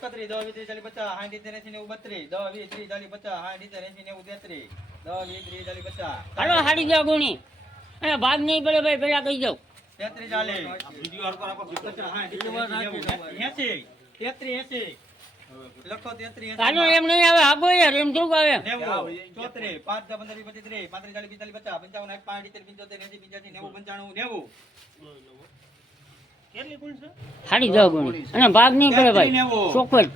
એકત્રીસ દસ વીસ ચાલીસ પચાસ સાઠ સિત્તેર એંસી નેવું બત્રીસ દસ વીસ ત્રીસ ચાલીસ પચાસ સાઠ સિત્તેર એંસી નેવું તેત્રીસ દસ વીસ ત્રીસ ચાલીસ પચાસ હાલો હાડી જાઓ ગુણી અને ભાગ નહીં પડે ભાઈ પેલા કહી જાઉં તેત્રીસ ચાલીસ પચાસ સાઠ સિત્તેર એંસી નેવું એંસી તેત્રીસ એંસી લખો તેત્રીસ એંસી એમ નહીં આવે આગો યાર એમ થોડુંક આવે ચોત્રીસ પાંચ દસ પંદર પચીસ ત્રીસ પાંત્રીસ ચાલીસ પિસ્તાલીસ પચાસ પંચાવન પાંચ સિત્તેર પંચોતેર એંસી પંચ્યાસી નેવું પંચાણું નેવું હાડી જાઓ ગુણી. અને ભાગ નહીં પડે ભાઈ નેવું. ચોખ્ખો જ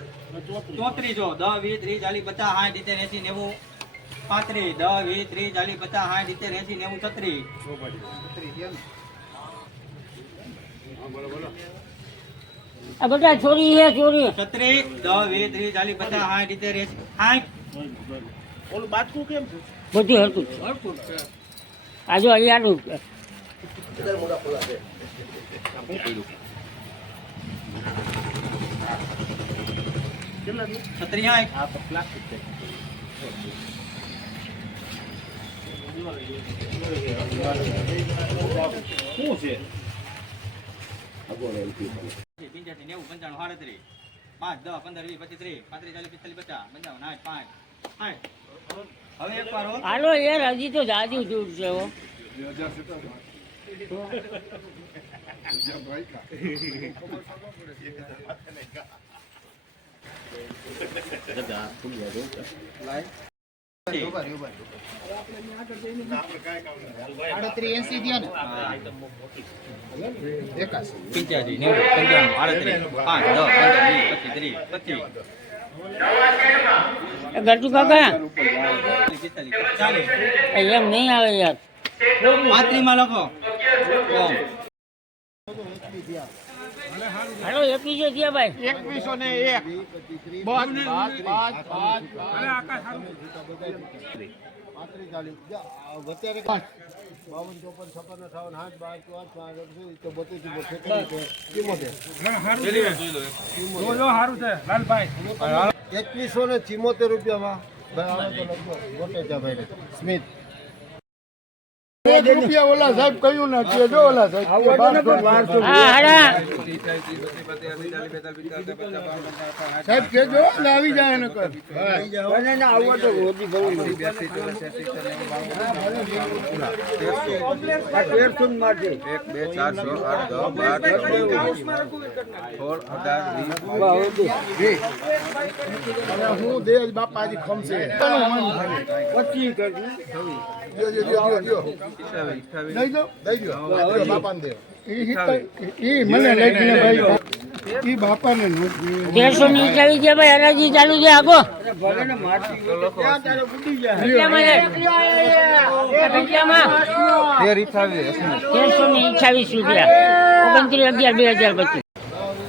ચોત્રીસ જો દસ વીસ ત્રીસ ચાલીસ પચાસ સાઠ સિત્તેર એસી નેવું. પાંત્રીસ. દસ વીસ ત્રીસ ચાલીસ પચાસ સાઠ સિત્તેર એસી નેવું છત્રીસ. આ બધા ચોરી છે ચોરી. છત્રીસ દસ વીસ ત્રીસ ચાલીસ પચાસ સાઠ સિત્તેર એંસી સાઠ. બધું હરતું આ જો અહીંયાનું નેવું પંચાણું સાડત્રીસ પાંચ દસ પંદર વીસ પચીસ ત્રીસ પાંત્રીસ ચાલીસ પિસ્તાલીસ પચાસ પંચાવન સાઠ પાંચ હવે એક વાર હાલો યાર, હજી તો જાજુ દૂર છે પંચ્યાસી નેવું પંચાણું કાકા એમ નહીં આવે યાર પાંત્રીસમાં લખો. હાલો એકવીસો થયા ભાઈ. એકવીસો ને એક. બસ બાવન ચોપન છપ્પન અઠાવન આઠ બાર પાંચ પાંચ અડસઠ છે બોતેર એકવીસો ને ચિમોતેર રૂપિયામાં તો સ્મિત. એક રૂપિયા ઓલા સાહેબ કહ્યું ના કે જો ઓલા સાહેબ સાહેબ કેજો આવી જાય ને કર. આવો તો રોજી ભરું એક બે ચાર છ આઠ દસ બાર સોળ અઢાર હું દેજ બાપાજી ખમશે. પચી જો જો જો જો. દઈ દો દઈ દો બાપાને દે. ઈ મને લઈ ગયો ભાઈ. ઈ બાપાને તેરસો ની ચાલી ગયા ભાઈ હરાજી ચાલુ છે આગો. તેરસો ને અઠાવીસ રૂપિયા. ઓગણત્રીસ અગિયાર બે હજાર પચીસ.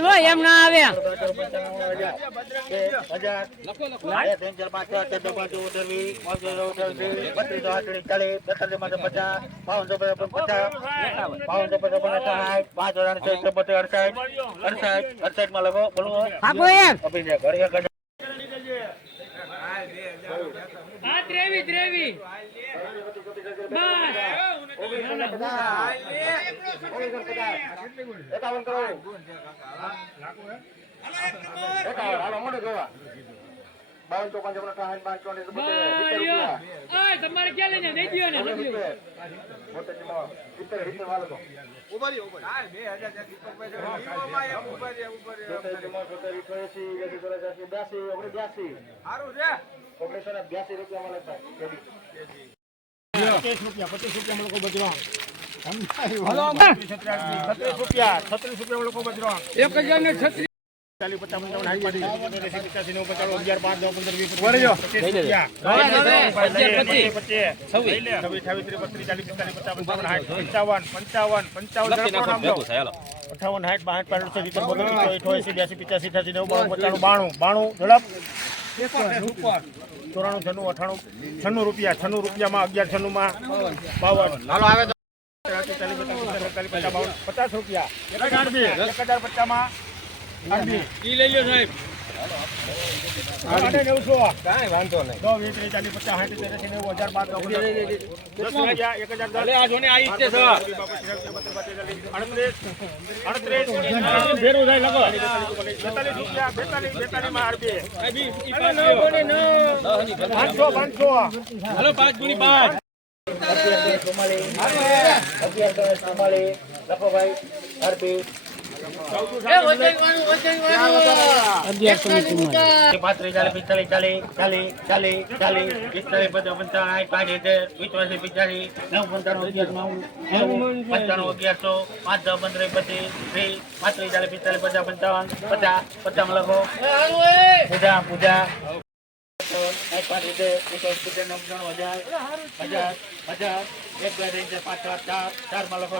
ભાઈ એમ ના આવે. ત્રેવી દેજો વધી જાય નહીં હાલો રૂપિયા તમારે ક્યાં લઈને દઈ દો ને સિત્તેર સિત્તેર વાળો તો ચોતેર ચુમ્મા ચોતેર અઠ્યાસી એસી ચોરાસી બ્યાસી ઓગણીસ બ્યાસી ઓગણીસો ને બ્યાસી રૂપિયા મળે પચીસ રૂપિયા પચીસ રૂપિયા લોકો બજવા છત્રીસ રૂપિયા છત્રીસ રૂપિયા લોકો બજવા એક હજાર ને છત્રીસ ચાલીસ પચાસ પંચાવન પચાસી નેવું અગિયાર પાંચ દસ પંદર વીસ પચીસ પચાસ પંચાવન પંચાવન પંચાવન અઠાવન સાઠ બાસઠ પાંચ સિત્તેર બોતેર બ્યાસી પચાસી અઠ્યાસી નવ બાણું પચાણું બાણું બાણું ઝડપ ચોરાણું છન્નું અઠાણું છન્નું રૂપિયા છન્નું રૂપિયામાં અગિયાર છન્નુંમાં બાવન. હાલો આવે તો. પચાસ રૂપિયા. એક હજાર બે એક હજાર પચાસમાં. અડધી ઈ લઈ લો સાહેબ. કાંઈ વાંધો નહીં દસ વીસ ત્રીસ ચાલીસ પચાસ સાઠ સિત્તેર એંસી નેવું હજાર બાર દસ હજાર દસ હજાર એક હજાર દસ આ જોને આ ઈ જ છે સર અડત્રીસ અડત્રીસ ભેરું થાય લગો બેતાલીસ રૂપિયા બેતાલીસ બેતાલીસમાં અડધી પાંચસો પાંચસો હાલો પાંચ ગુણી પાંચ પાંત્રીસ ચાલીસ પિસ્તાલીસ ચાલીસ ચાલીસ અગિયારસો પાંચ દસ પંદર પચીસ ત્રીસ પાંત્રીસ ચાલીસ પિસ્તાલીસ પચાસ પંચાવન પચાસ પચાસ લખો પૂજા પૂજા સાઠ પાંચ રીતે પિસ્તાલીસ સિત્તેર નવ પંચાણું હજાર હજાર હજાર એક બે ત્રણ ચાર પાંચ ચાર ચાર લખો